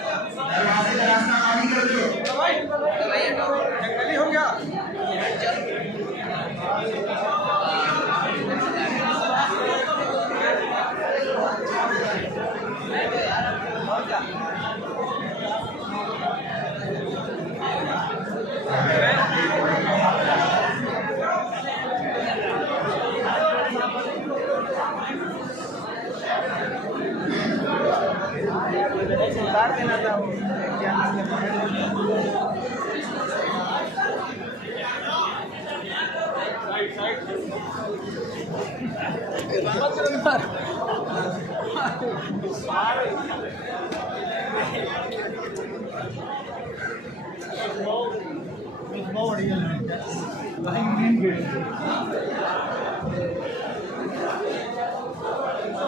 दरवाजे का रास्ता खाली कर दो। हो गया उतार देना था वो क्या नाम